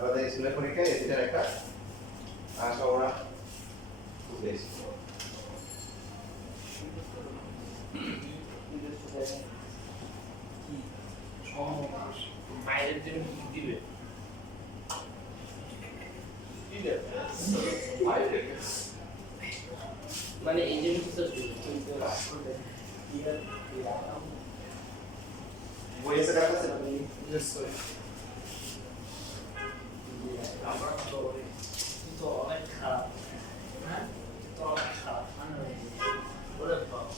আপনাদের স্কুলের পরীক্ষায় এটার একটা সম্ভাবনা বেশি। বাইরের জন্য কি দিবে মানে এই জন্য কি বইয়ে से करते हैं यस सर আমরা তো অনেক খারাপ হ্যাঁ তো অনেক খারাপ ওরে বাবা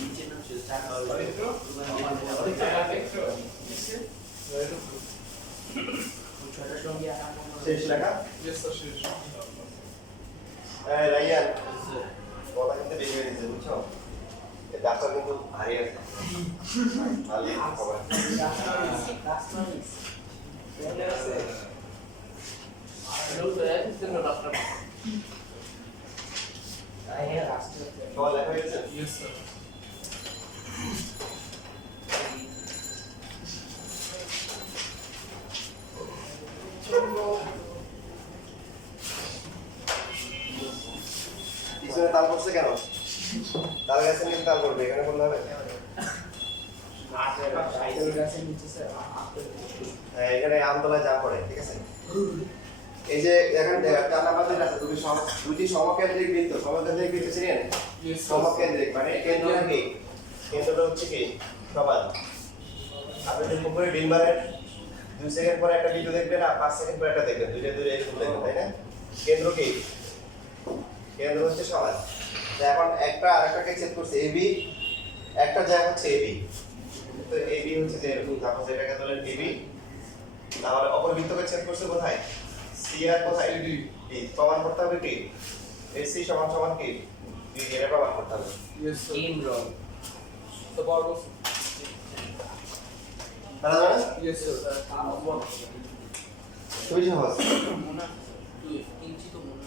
নিচে না টাকা शेष लगा यस सर शेष রাইয়ান কথা কিন্তু বেশি হয়ে গেছে বুঝছো এই ডাক্তার কিন্তু ভারী আছে ভালো খবর সবাই লেখা হয়েছে यस सर পিছনে তাল পড়ছে কেন তাল গাছে নিয়ে তাল পড়বে এখানে বললে হবে হ্যাঁ এখানে আমতলায় জাম পড়ে ঠিক আছে এই যে এখানে 4 নাম্বার যেটা আছে দুটি সমকেন্দ্রিক বৃত্ত সমকেন্দ্রিক বৃত্ত চিনেন यस সমকেন্দ্রিক মানে কেন্দ্রটা কি কেন্দ্রটা হচ্ছে কি সমান আপনি যদি পুকুরে ডিম মারেন 2 সেকেন্ড পরে একটা বৃত্ত দেখবেন আর 5 সেকেন্ড পরে একটা দেখবেন দুইটা দুইটা এরকম দেখবেন তাই না কেন্দ্র কি কেন্দ্র হচ্ছে সমান এখন একটা আরেকটাকে ছেদ করছে এবি একটা জায়গা হচ্ছে এবি তো এবি হচ্ছে যে এরকম তারপর এটাকে ধরেন এবি তাহলে অপর বৃত্তকে ছেদ করছে কোথায় সি আর কোথায় CD ডি প্রমাণ করতে হবে কি এসি সমান সমান কি ডি এর প্রমাণ করতে হবে यस सर টিম রং तो बाबू তাহলে জানেন यस सर খুবই সহজ কিঞ্চিত মনে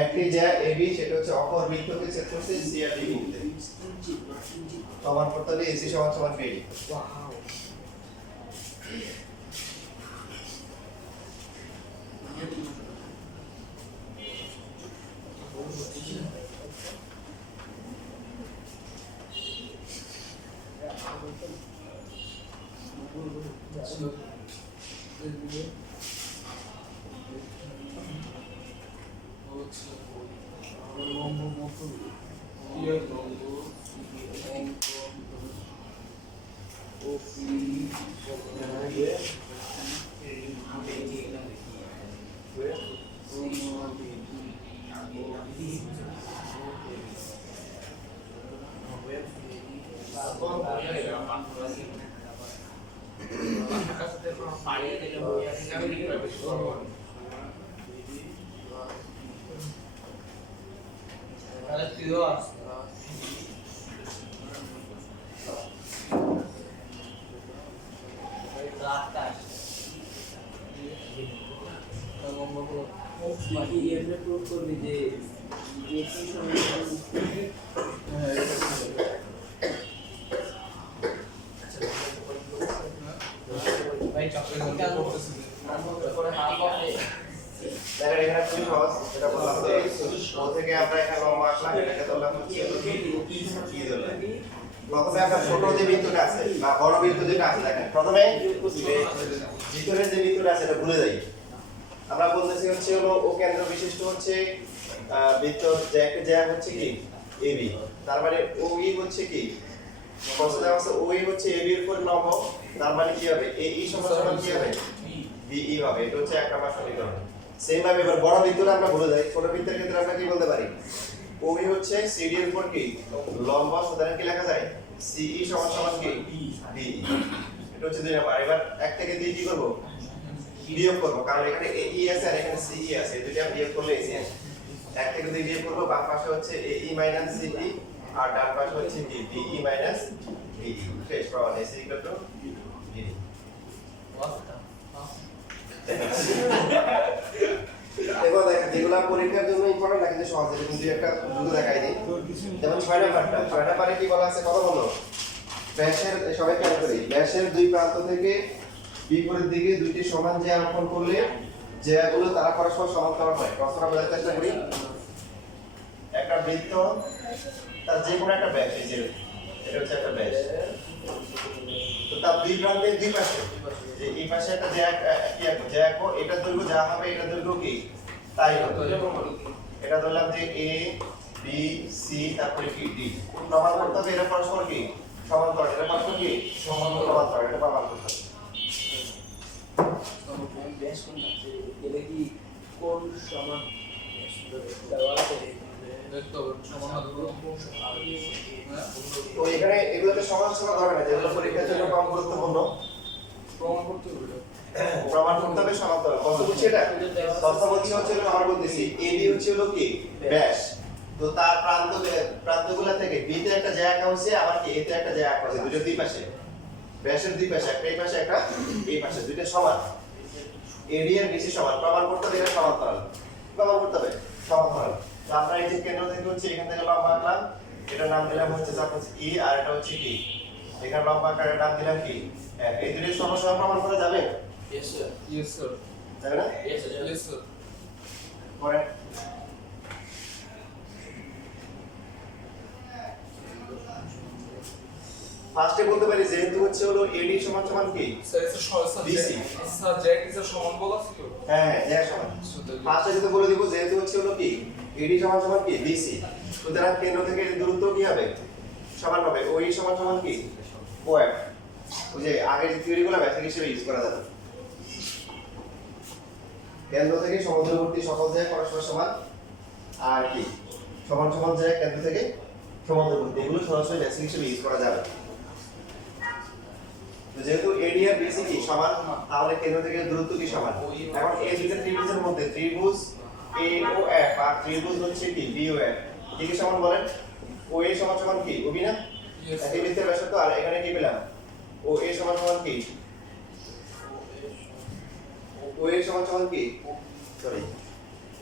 একটি যা এবি সেটা হচ্ছে অপর বৃত্তকে ছেদ করছে সি আর ডি বিন্দুতে প্রমাণ করতে হবে এসি সমান সমান বিডি ওয়াও দেখেন এখানে খুবই সহজ এটা বললাম যে ও থেকে আমরা এখানে লম্বা আসলাম এটাকে ধরলাম হচ্ছে কি ধরলাম প্রথমে আমরা ছোট যে বৃত্তটা আছে বা বড় বৃত্ত যেটা আছে দেখেন প্রথমে ভিতরের যে বৃত্তটা আছে এটা ভুলে যাই আমরা বলতেছি হচ্ছে হলো ও কেন্দ্র বিশিষ্ট হচ্ছে বৃত্ত যে একটা জ্যা হচ্ছে কি এবি তার মানে ওই হচ্ছে কি প্রশ্ন দেওয়া আছে ওই হচ্ছে এবি এর উপর লম্ব তার মানে কি হবে এই সমান সমান কি হবে বিই হবে এটা হচ্ছে এক নাম্বার সমীকরণ সেম ভাবে এবার বড় বৃত্তটা আমরা ভুলে যাই ছোট বৃত্তের ক্ষেত্রে আমরা কি বলতে পারি ওই হচ্ছে সিডি এর উপর কি লম্ব সুতরাং কি লেখা যায় সিই সমান সমান কি বিই এটা হচ্ছে দুই নাম্বার এবার এক থেকে দুই কি করব বিয়োগ করব কারণ এখানে এই আছে আর এখানে সিই আছে দুইটা বিয়োগ করলে এসি আসে এক থেকে দুই বিয়োগ করব বাম পাশে হচ্ছে এই মাইনাস সিই আর ডান পাশে হচ্ছে কি বিই মাইনাস বিই শেষ প্রমাণ এসি ইকুয়াল টু বিই দেখো দেখো যেগুলা পরীক্ষার জন্য ইম্পর্টেন্ট না কিন্তু সহজ এটা কিন্তু একটা দ্রুত দেখাই দিই যেমন 6 নাম্বারটা 6 নাম্বারে কি বলা আছে কত বলো ব্যাসের সবাই খেয়াল করি ব্যাসের দুই প্রান্ত থেকে বিপরীত দিকে দুইটি সমান জ্যা অঙ্কন করলে জ্যাগুলো তারা পরস্পর সমান্তরাল হয়। প্রশ্নটা বোঝার চেষ্টা করি। একটা বৃত্ত তার যে কোনো একটা ব্যাস, এই যে এটা হচ্ছে একটা ব্যাস, তো তার দুই প্রান্তের দুই পাশে যে এই পাশে একটা জ্যা কি আঁকবো, জ্যা আঁকবো, এটার দৈর্ঘ্য যা হবে এটার দৈর্ঘ্য কি তাই হবে। এটা ধরলাম যে এ বি সি তারপরে কি ডি, প্রমাণ করতে হবে এরা পরস্পর কি সমান্তরাল, এটা পরস্পর কি সমান্তরাল, এটা প্রমাণ করতে হবে। ব্যাস কোনটা এটা কি কোন সমান দেওয়া আছে দেখতে হবে সমান না দুটো তো এখানে এগুলোতে সমান সমান হবে না, যেগুলো পরীক্ষার জন্য কম গুরুত্বপূর্ণ প্রমাণ করতে হবে এটা। প্রমাণ করতে হবে সমান্তরাল। কত বুঝছি এটা? তথ্য বলছি হচ্ছে আমরা বলতেছি এবি হচ্ছে হলো কি ব্যাস, তো তার প্রান্তগুলো থেকে বি তে একটা জ্যা আঁকা হয়েছে, আবার কি এ তে একটা জ্যা আঁকা হয়েছে, দুটো দুই পাশে ব্যাসের দুই পাশে, একটা এই পাশে একটা এই পাশে, দুটো সমান, এডি এর বেশি সমান। প্রমাণ করতে হবে এটা সমান্তরাল, প্রমাণ করতে হবে সমান্তরাল। তো আমরা এই যে কেন্দ্র থেকে হচ্ছে এখান থেকে লম্বা আঁকলাম, এটার নাম দিলাম হচ্ছে সাপোজ ই, আর এটা হচ্ছে কি এখানে লম্বা আকারের নাম দিলাম কি এই দুটোর সমস্যা প্রমাণ করা যাবে? ইয়েস স্যার ইয়েস স্যার যাবে না? ইয়েস স্যার ইয়েস স্যার পরে ফার্স্টে বলতে পারি যেহেতু হচ্ছে হলো এডি সমান সমান কি স্যার এটা sir BC sir Jack is সমান বলা ছিল। হ্যাঁ হ্যাঁ জ্যা সমান। ফার্স্টে যদি বলে দিব যেহেতু হচ্ছে হলো কি এডি সমান সমান কি বিসি, সুতরাং কেন্দ্র থেকে এর দূরত্ব কি হবে সমান হবে, ওই সমান সমান কি ওএফ। ওই যে আগের যে থিওরিগুলো বেসিক হিসেবে ইউজ করা যাবে। কেন্দ্র থেকে সমুদ্রবর্তী সকল জ্যা পরস্পর সমান, আর কি সমান সমান জ্যা কেন্দ্র থেকে সমুদ্রবর্তী, এগুলো সরাসরি বেসিক হিসেবে ইউজ করা যাবে। তো যেহেতু এডি আর বিসি কি সমান, তাহলে কেন্দ্র থেকে দূরত্ব কি সমান। এখন এই দুটো ত্রিভুজের মধ্যে ত্রিভুজ এ ও এফ আর ত্রিভুজ হচ্ছে কি বি ও এফ, কি কি সমান বলেন? ও এ সমান সমান কি ওবি না, ইয়েস একই বৃত্তের ব্যাসার্ধ। আর এখানে কি পেলাম ও এ সমান সমান কি ও এ সমান সমান কি সরি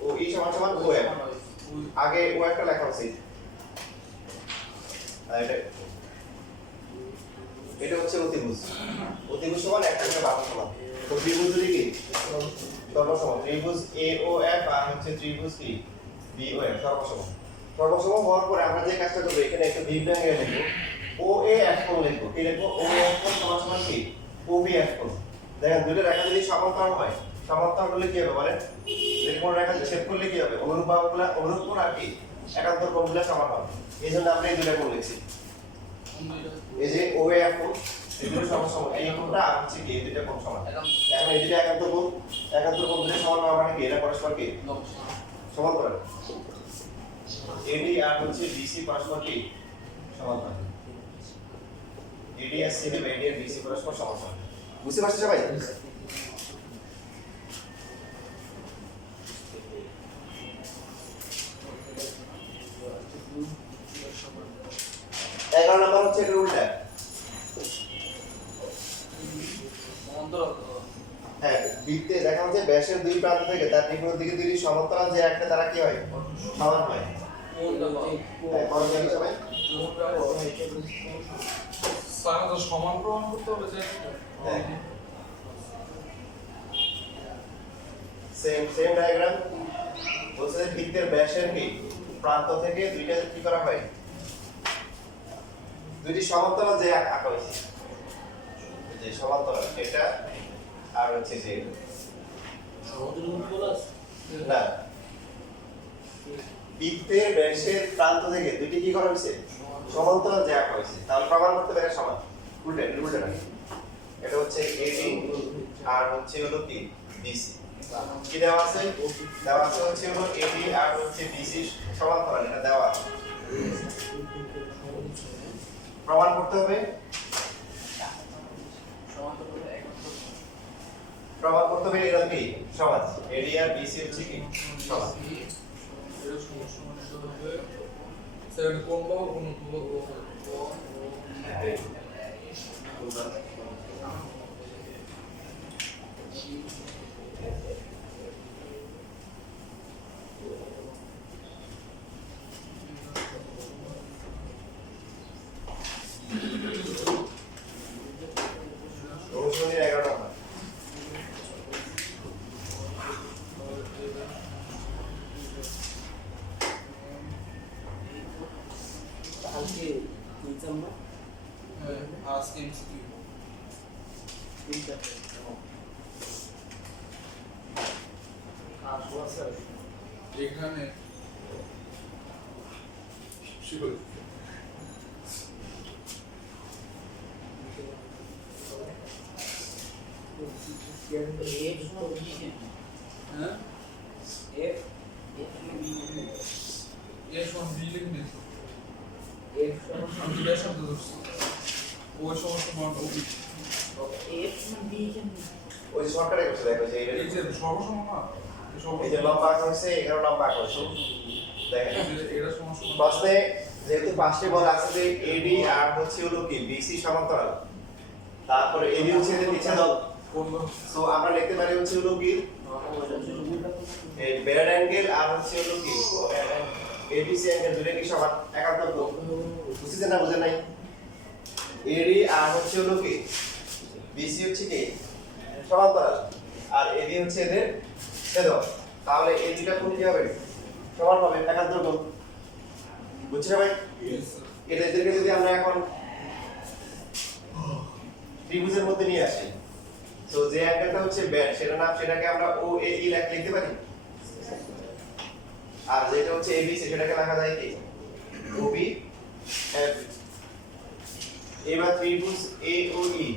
ও ই সমান সমান ও এফ। আগে ও একটা লেখা উচিত, আর এটা হচ্ছে অতিভুজ। অতিভুজ সমান একটা করে বাহু সমান, তো ত্রিভুজ যদি কি সর্বসম, ত্রিভুজ এ ও এফ আর হচ্ছে ত্রিভুজ কি বি ও এফ সর্বসম। সর্বসম হওয়ার পরে আমরা যে কাজটা করব, এখানে একটা বি ব্যাঙ্গে লিখব, ও এ এফ কোণ লিখব। কি লিখব? ও এ এফ কোণ সমান সমান কি ও বি এফ কোণ। দেখেন দুটো রেখা যদি সমান্তরাল হয়, সমান্তরাল হলে কি হবে বলেন? যদি কোন রেখা ছেদ করলে কি হবে? অনুরূপ বাহুগুলা, অনুরূপ কোণ আর কি একান্তর কোণগুলা সমান হবে। এইজন্য আমরা এই দুটো কোণ লিখছি। এই যে ও এ এফ কোণ, এগুলো সমসম, এই কোণটা আর হচ্ছে কি এই দুটো কোণ সমান। এখন এই দুটো একান্তর কোণ, একান্তর কোণ দুটো সমান হওয়া মানে কি এটা পরস্পর কি সমান্তরাল। এডি আর হচ্ছে বিসি পরস্পর কি সমান্তরাল। এডি আর সি হবে, এডি আর বিসি পরস্পর সমান্তরাল। বুঝতে পারছেন সবাই? এগারো নম্বর হচ্ছে এটার উল্টা। হ্যাঁ, বৃত্তে দেখা হচ্ছে ব্যাসের দুই প্রান্ত থেকে তার বিপরীত দিকে দুটি সমান্তরাল যে একটা তারা কি হয় সমান হয়। হ্যাঁ, কোণ কি সবাই স্যার তো সমান প্রমাণ করতে হবে যে সেম ডায়াগ্রাম বলছে যে বৃত্তের ব্যাসের কি প্রান্ত থেকে দুইটা কি করা হয়, দুইটি সমান্তরাল যে আঁকা হয়েছে, যে সমান্তরাল এটা আর হচ্ছে যে না, বৃত্তের ব্যাসের প্রান্ত থেকে দুইটি কি করা হয়েছে সমান্তরাল যে আঁকা হয়েছে, তাহলে প্রমাণ করতে পারে সমান। উল্টে উল্টে না, এটা হচ্ছে এডি আর হচ্ছে হলো কি বিসি। কি দেওয়া আছে? দেওয়া আছে হচ্ছে হলো এডি আর হচ্ছে বিসি সমান্তরাল, এটা দেওয়া আছে। প্রমাণ করতে হবে, প্রমাণ করতে হবে এরা কি সমান, এডি আর বিসি হচ্ছে কি সমান। এর সমান হবে স্যার কোন বাহু কোন বাহু আজকে এমসিকিউ এখানে হ্যাঁ এ সমান বি লিখবে আমি দুটা শব্দ ধরছি ও সমান সমান ও বি ওই যে শর্টকাটে করছে দেখো যে এই যে সর্বসমান না এই যে লম্বা আঁকা হয়েছে এখানে লম্বা আঁকা হয়েছে দেখেন এটা সমান সমান প্রশ্নে যেহেতু পাঁচটি বল আছে যে এডি আর হচ্ছে হলো কি বিসি সমান্তরাল তারপরে এবি হচ্ছে এদের বিচ্ছেদক কোন সো আমরা লিখতে পারি হচ্ছে হলো কি এই বেরাড অ্যাঙ্গেল আর হচ্ছে হলো কি এবিসি অ্যাঙ্গেল দুটো কি সমান একান্তর কোণ বুঝছেন না বুঝেন নাই এডি আর হচ্ছে হলো কি বিসি হচ্ছে কি সমান্তরাল আর এবি হচ্ছে এদের ছেদক তাহলে এই দুটো কোণ কি হবে সমান হবে একান্তর কোণ বুঝছেন ভাই এটা এদেরকে যদি আমরা এখন ত্রিভুজের মধ্যে নিয়ে আসি তো যে অ্যাঙ্গেলটা হচ্ছে ব্যাড সেটাকে আমরা ও এ ই লিখতে পারি আর যেটা হচ্ছে এ বি সেটাকে লেখা যায় কি ও বি এফ এবার ত্রিভুজ এ ও ই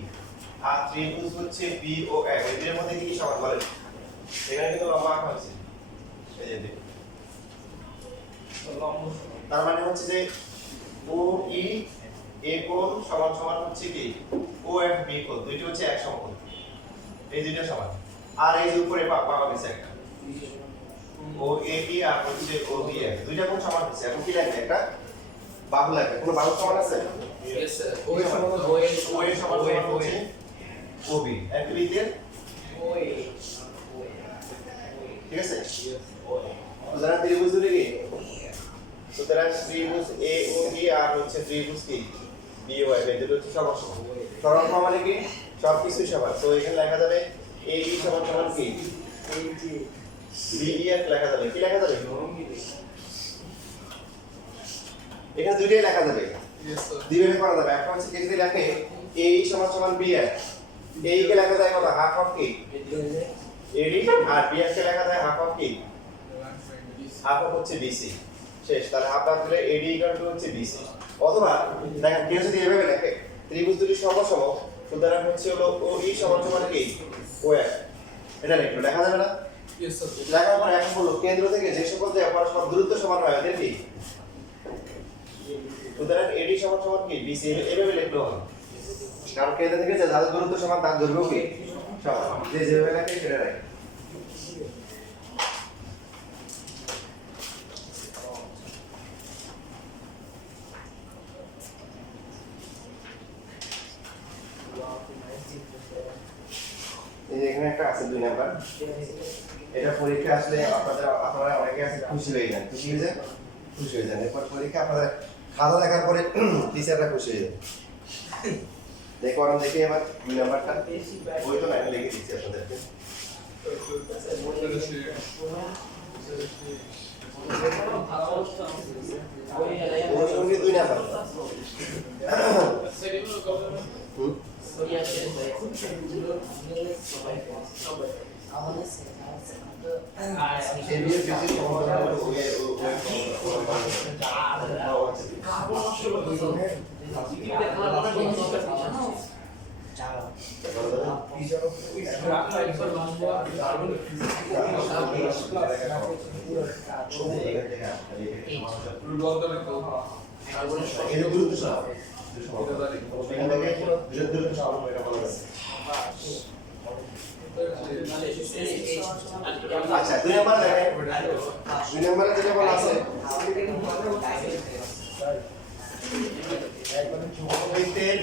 আর ত্রিভুজ হচ্ছে বি ও এফ এদের মধ্যে কি সমান বলেন এখানে কিন্তু লম্বা আঁকা হচ্ছে এই যে দেখুন তার মানে হচ্ছে যে ও ই এ কোণ সমান সমান হচ্ছে কি ও এফ বি কোণ দুইটি হচ্ছে এক সমকোণ এই দুইটা সমান আর এই যে উপরে পাবা গেছে একটা ও এ বি আর হচ্ছে ও বি এফ দুইটা কোণ সমান হচ্ছে এখন কি লাগবে একটা বাহু লাগবে কোনো বাহু সমান আছে यस सर ও এ সমান ও এ সমান হচ্ছে ও বি এক বিতে ঠিক আছে সুতরাং ত্রিভুজ দুটি কি সুতরাং ত্রিভুজ এ ও বি আর হচ্ছে ত্রিভুজ কি বি ও এফ এদের হচ্ছে সমান সমান সমান সমান মানে কি সবকিছু সমান তো এখানে লেখা যাবে এ বি সমান সমান কি বি ই এফ লেখা যাবে কি লেখা যাবে এখানে দুইটাই লেখা যাবে यस सर দুইভাবে করা যাবে একটা হচ্ছে কি যদি লেখে এ ই সমান সমান বি এফ এ ই কে লেখা যায় কত হাফ অফ কি এডি আর বি এফ কে লেখা যায় হাফ অফ কি হাফ অফ হচ্ছে বিসি শেষ তাহলে হাফ বাদ দিলে এডি ইকুয়াল টু হচ্ছে বিসি অথবা দেখেন কেউ যদি এভাবে লেখে ত্রিভুজ দুটি সমসম সুতরাং হচ্ছে হলো ও ই সমান সমান কি ও এফ এটা লিখলো লেখা যাবে না यस सर লেখার পর এখন বলো কেন্দ্র থেকে যে সকল জায়গা পরস্পর দূরত্ব সমান হয় ওদের কি সুতরাং এডি সমান সমান কি বিসি এভাবে লিখলো হবে কারণ কেন্দ্র থেকে যে যাদের দূরত্ব সমান তার দৈর্ঘ্য কি সমান যে যেভাবে লেখে সেটা রাখে এই যে এখানে একটা আছে 2 নাম্বার এটা পরীক্ষা আসলে আপনারা অনেকে আছে খুশি হয়ে যান খুশি হয়ে যান এরপর পরীক্ষা আপনারা খাতা দেখার পরে টিচাররা খুশি হয়ে যান দেখো আমরা দেখি এবার 2 নাম্বারটা বই তো না আমি লিখে দিচ্ছি আপনাদেরকে ওই 2 নাম্বার এবিএ বেশি সমাধান আচ্ছা 2 নাম্বার দেখেন 2 নাম্বারে যেটা বলা আছে মনোবৃত্তের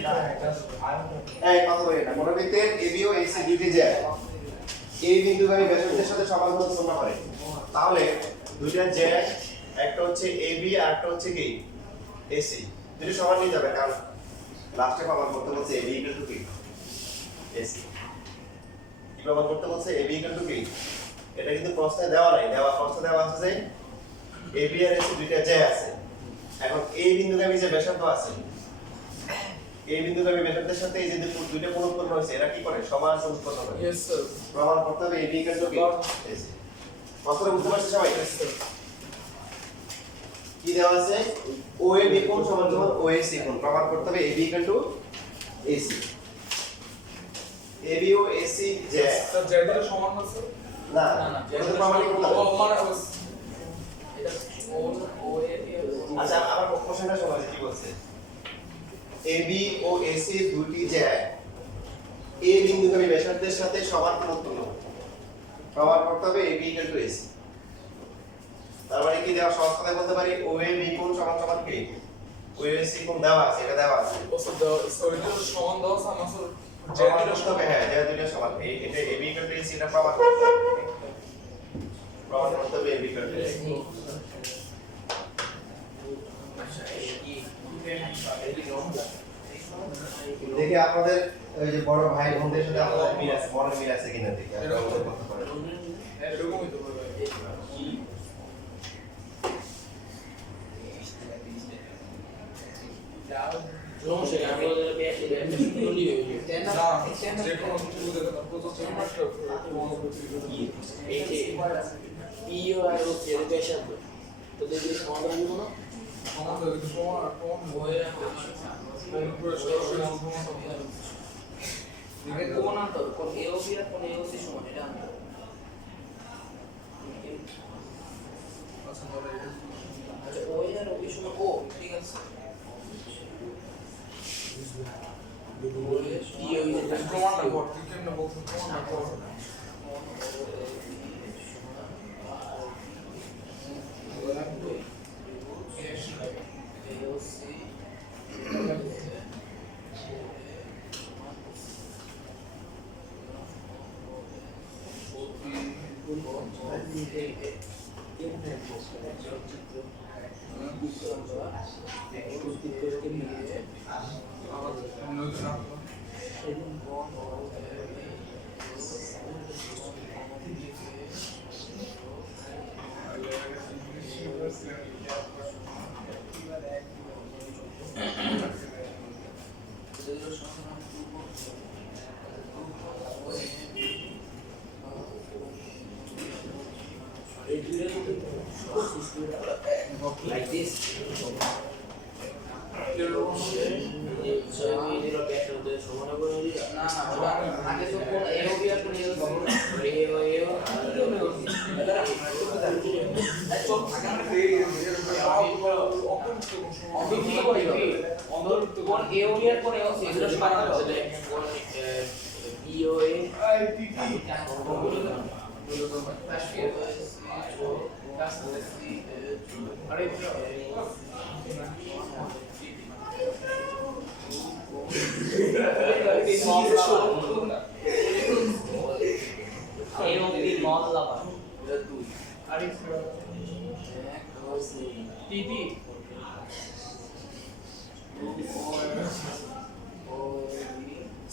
এই কথা বলি না মনোবৃত্তের এবি ও এসি দুটি যায় এই বিন্দুগামী ব্যাসার্ধের সাথে সমান দূরত্ব তোমরা পারে তাহলে দুইটা জ্যা একটা হচ্ছে এবি আর একটা হচ্ছে কি এসি দুটো সমান নিয়ে যাবে কারণ লাস্টে প্রমাণ করতে বলছে এবি ইকুয়াল টু কি এসি কি প্রমাণ করতে বলছে এবি ইকুয়াল টু কি এটা কিন্তু প্রশ্নে দেওয়া নাই প্রশ্নে দেওয়া আছে যে এবি আর এসি দুইটা জ্যা আছে এখন এই বিন্দুগামী যে ব্যাসার্ধ আছে এই বিন্দুগামী ব্যাসার্ধের সাথে এই যে দুইটা কোণ উৎপন্ন হয়েছে এরা কি করে সমান কোণ উৎপন্ন করে Yes, sir. প্রমাণ করতে হবে AB ইকুয়াল টু কি AC কথাটা বুঝতে পারছেন সবাই Yes, sir. কি দেওয়া আছে OAB কোণ সমান সমান OAC কোণ প্রমাণ করতে হবে AB equal to AC AB ও AC যে Sir, যেটা সমান না স্যার? না না, না, এটা তো প্রমাণই করতে হবে ও মানে এটা ও এ আচ্ছা আমার প্রশ্নটা শোনো যে কি বলছে AB ও AC দুটি জ্যা A বিন্দুগামী ব্যাসার্ধের সাথে সমান কোণ উৎপন্ন করে। প্রমাণ করতে হবে AB ইকুয়াল টু AC তার মানে কি দেওয়া সহজ কথায় বলতে পারি OAB কোণ সমান সমান কি OAC কোণ দেওয়া আছে এটা দেওয়া আছে ও স্যার এটা সমান দাও স্যার আমার স্যার প্রমাণ করতে হবে হ্যাঁ জ্যা দুটো সমান এটা AB ইকুয়াল টু AC এটা প্রমাণ করতে হবে প্রমাণ করতে হবে AB ইকুয়াল টু AC দেখি আপনাদের ওই যে বড় ভাই বোনদের সাথে আপনাদের মিল আছে মনের মিল আছে কিনা দেখি আপনারা উত্তর করতে পারেন এরকমই তো বলবে না যে কোনো কিছু দেখে না প্রচুর মাত্রা সমান তো কিন্তু সমান পুরো সরাসরি সমান আচ্ছা তাহলে এটা প্রমাণটা কর তুই কেমনে বলছিস প্রমাণটা কর like this.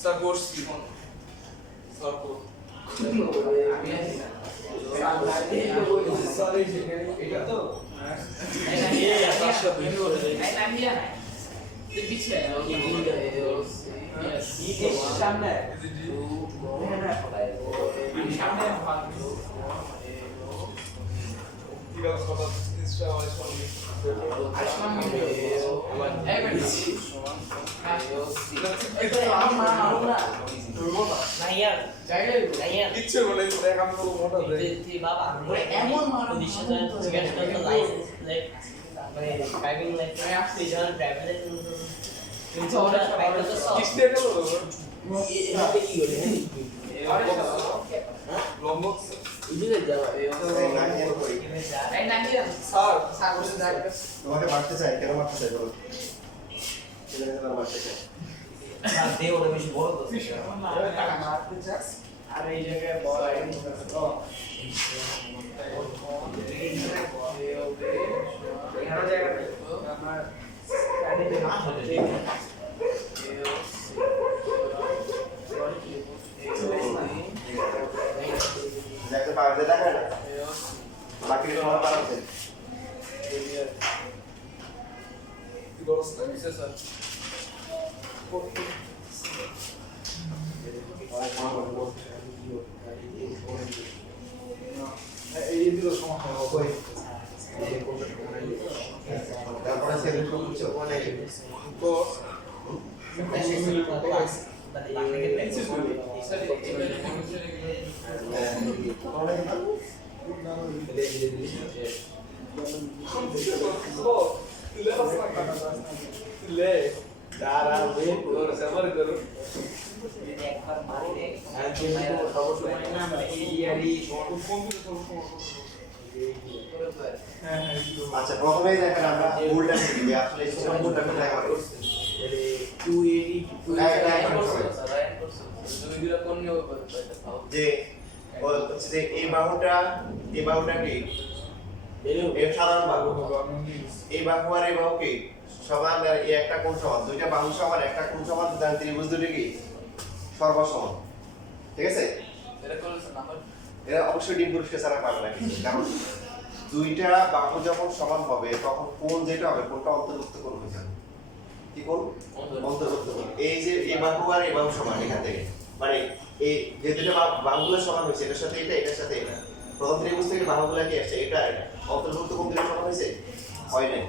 স্যার করছি স্যার কর ইচ্ছে বলে দেখ আমি তো মোটা দেখ এমন মানুষ জিজ্ঞাসা করতে লাইসেন্স লাইক মানে ড্রাইভিং লাইসেন্স আপনি যখন ড্রাইভিং লাইসেন্স কিন্তু ওরা বাইরে তো সব কিস্তে গেল এটা কি করে লম্বক তোমাকে মারতে চাই কেন মারতে চাই বলো মারতে চাই দে ওরা বেশি বড় তো আর এই জায়গায় বড় দেখতে পারবে দেখা না বাকি সময় পারবে কি বলছ না স্যার এই দিল সমস্যা হবে তারপরে সেভেন হচ্ছে ওখানে তো আচ্ছা প্রথমেই দেখেন আমরা মূলটা শিখি যে আসলে এই সময় মূলটা কোথায় করে যে হচ্ছে যে এই বাহুটা কি এর সাধারণ বাহু এই বাহু আর এই বাহু কি সমান আর এই একটা কোণ সমান দুইটা বাহু সমান একটা কোণ সমান সুতরাং ত্রিভুজ দুটি কি সর্বসমান ঠিক আছে এরা অবশ্যই ডিম পুরুষকে ছাড়া পাবে না কিছু কারণ দুইটা বাহু যখন সমান হবে তখন কোণ যেটা হবে কোণটা অন্তর্ভুক্ত কোণ হয়ে যাবে কি কোণ অন্তর্ভুক্ত কোণ এই যে এই বাহু আর এই বাহু সমান এখান থেকে মানে এই যে দুটো বাহুগুলো সমান হয়েছে এটার সাথে এটার সাথে এটা প্রথম ত্রিভুজ থেকে বাহুগুলো কি আসছে এটা এটা অন্তর্ভুক্ত কোণ দুটো সমান হয়েছে হয় নাই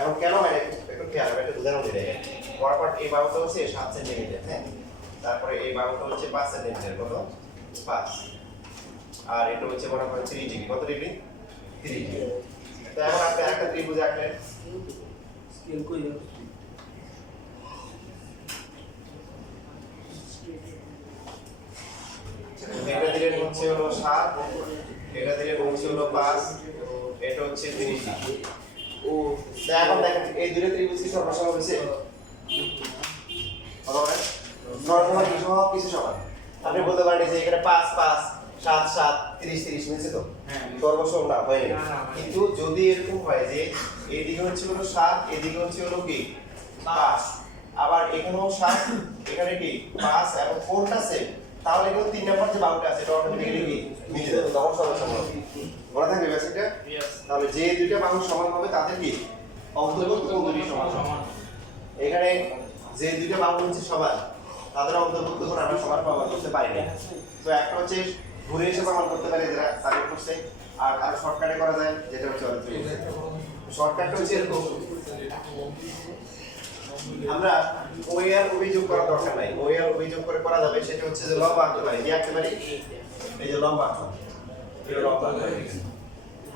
এখন কেন হয় না একটু খেয়াল রাখবেন একটা উদাহরণ দিই বরাবর এই বাহুটা হচ্ছে 7 সেন্টিমিটার হ্যাঁ তারপরে এই বাহুটা হচ্ছে 5 সেন্টিমিটার কত 5 আর এটা হচ্ছে বরাবর 3 ডিগ্রি কত ডিগ্রি 3 ডিগ্রি তো এখন আপনি একটা ত্রিভুজ আঁকলেন স্কেল কই এটা দিলেন হচ্ছে হলো 7 এটা দিলেন হচ্ছে হলো 5 এটা হচ্ছে 30 ডিগ্রি ও এখন দেখেন এই দুটো ত্রিভুজ কি সর্বসম হয়েছে হবে সর্বসম কিছু সমান আপনি বলতে পারেন যে এখানে 5 5 7 7 30 30 মিলছে তো সর্বসম না হয় না কিন্তু যদি এরকম হয় যে এইদিকে হচ্ছে হলো 7 এদিকে হচ্ছে হলো কি 5 আবার এখানেও 7 এখানে কি 5 এবং কোণটা সেম তাহলে কিন্তু 3 নাম্বার যে বাহুটা আছে এটা অটোমেটিক্যালি কি মিলে যাবে তখন সর্বসম হবে মনে থাকবে বেসিকটা তাহলে যে দুইটা বাহু সমান হবে তাদের কি অন্তর্ভুক্ত কোণ দুটি সমান এখানে যে দুইটা বাহু হচ্ছে সমান তাদের অন্তর্ভুক্ত কোণ আমরা সমান প্রমাণ করতে পারি না তো একটা হচ্ছে ঘুরে এসে প্রমাণ করতে পারি যেটা টার্গেট করছে আর আরো শর্টকাটে করা যায় যেটা হচ্ছে শর্টকাটটা হচ্ছে এরকম আমরা ওএর অভিযোগ করার দরকার নাই ওএর অভিযোগ করে করা যাবে সেটা হচ্ছে যে লম্বা আঁকতে পারি দিয়ে আঁকতে পারি এই যে লম্বা আঁকতে এটা লম্বা আঁকতে পারি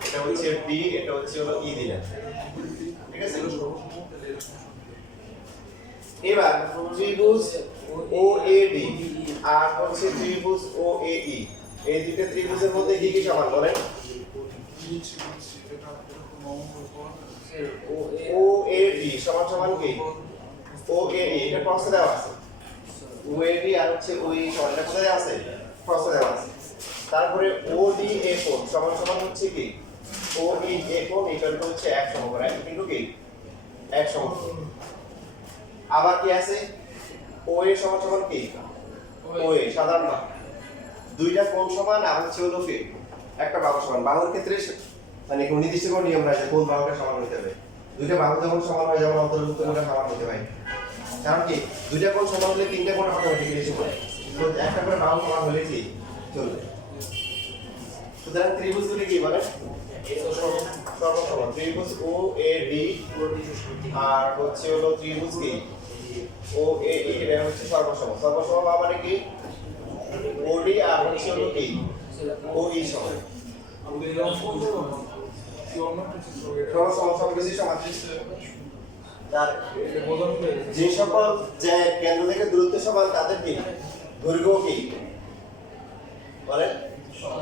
এটা হচ্ছে ডি এটা হচ্ছে হলো ই দিলেন ঠিক আছে এবার ত্রিভুজ ওএডি আর হচ্ছে ত্রিভুজ ওএই এই দুটো ত্রিভুজের মধ্যে কি কি সমান বলেন ওএডি সমান সমান কি ওএই এটা প্রশ্ন দেওয়া আছে ওএডি আর হচ্ছে ওই সমান এটা কোথায় আছে প্রশ্ন দেওয়া আছে তারপরে ওডি এ কোণ সমান সমান হচ্ছে কি ওই এ কোণ এটা হচ্ছে 1 সমকোণ কিন্তু কি 1 সমকোণ আবার কি আছে ওএ সমান সমান কি ওএ সাধারণ বাহু দুইটা কোণ সমান আর হচ্ছে হলো কি একটা বাহু সমান বাহুর ক্ষেত্রে মানে কোন নির্দিষ্ট কোন নিয়ম রয়েছে কোন বাহুটা সমান হতে হবে দুইটা বাহু যখন সমান হয় যেমন অন্তর্ভুক্ত কোণটা সমান হতে হয় কারণ কি দুইটা কোণ সমান হলে তিনটা কোণ অটোমেটিক্যালি সমান তো একটা করে বাহু সমান হলে কি চলবে সুতরাং ত্রিভুজ দুটি কি বলে সর্বসমান ত্রিভুজ ওএডি আর হচ্ছে হলো ত্রিভুজ কি ওএই এটা হচ্ছে সর্বসম সর্বসম মানে কি ওডি আর হচ্ছে হলো কি ওই সমান সর্বসম বেশি সমান তার যে সকল যে কেন্দ্র থেকে দূরত্ব সমান তাদের কি দৈর্ঘ্য কি বলেন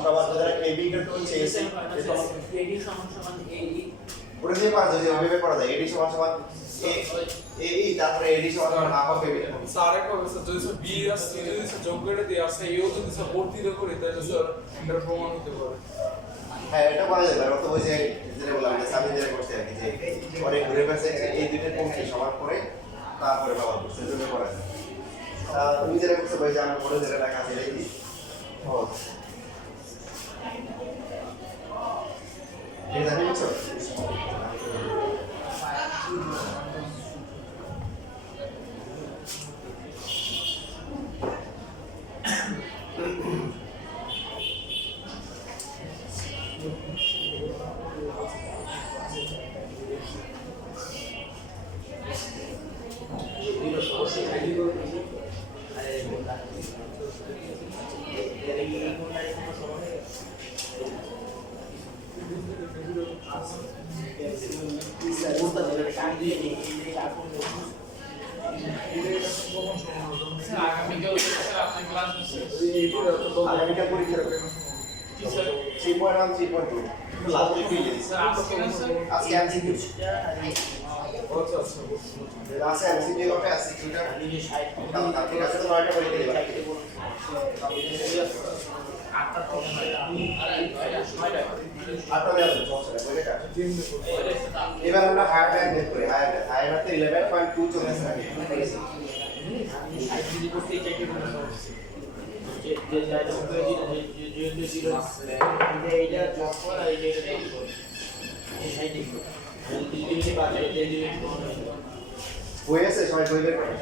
সমান যারা এবি ইকুয়াল টু হচ্ছে এসি এডি সমান সমান এই ওটা দিয়ে পাওয়া যায় যে ওইভাবে করা যায় এডি সমান সমান এই তারপরে এডি সমান সমান হাফ অফ এবি স্যার একটা হবে স্যার যদি স্যার বি আর সি যদি স্যার যোগ করে দেয় আর স্যার এও যদি স্যার ভর্তি করে তাহলে স্যার এটা প্রমাণ হতে পারে হ্যাঁ এটা করা যাবে অত ওই যে যেটা বললাম যে সাবি যেটা করছে আর কি যে পরে ঘুরে গেছে এই দুইটা কোণকে সমান করে তারপরে ব্যবহার করছে এজন্য করা যায় তুমি যেটা করতে পারি যে আমরা বলে যেটা লেখা আছে এই সহজ এটা জানি বুঝছো আরে বললাম এর এই কোনটাই কোনো সমস্যা বলতে দেবে কাজ দিয়ে এই আপন স্যার আগামীকাল স্যার আপনার ক্লাস আছে আগামীকাল পরীক্ষা হবে কি স্যার 3.1 3.2 লাস্ট উইক স্যার আজকে না স্যার আজকে এমসিকিউ আচ্ছা আচ্ছা লাস্ট এমসিকিউ হবে এমসিকিউটা আপনি কাছে তো 9টা পরীক্ষা দিবেন 8টা থেকে 9টা আটটা লেভেল সমস্যা নেই বইটা এবার আমরা হায়ার র্যাঙ্ক বের করি হায়ার র্যাঙ্কে 11.2 চলতেছে নাকি আইডি করতে চাইতে কোনো সমস্যা যে যাই হোক যে জিরো এইটা জব করা এইটা এই সাইডে দিল্লি বাজে দিল্লি বই আছে সবাই বই বের করে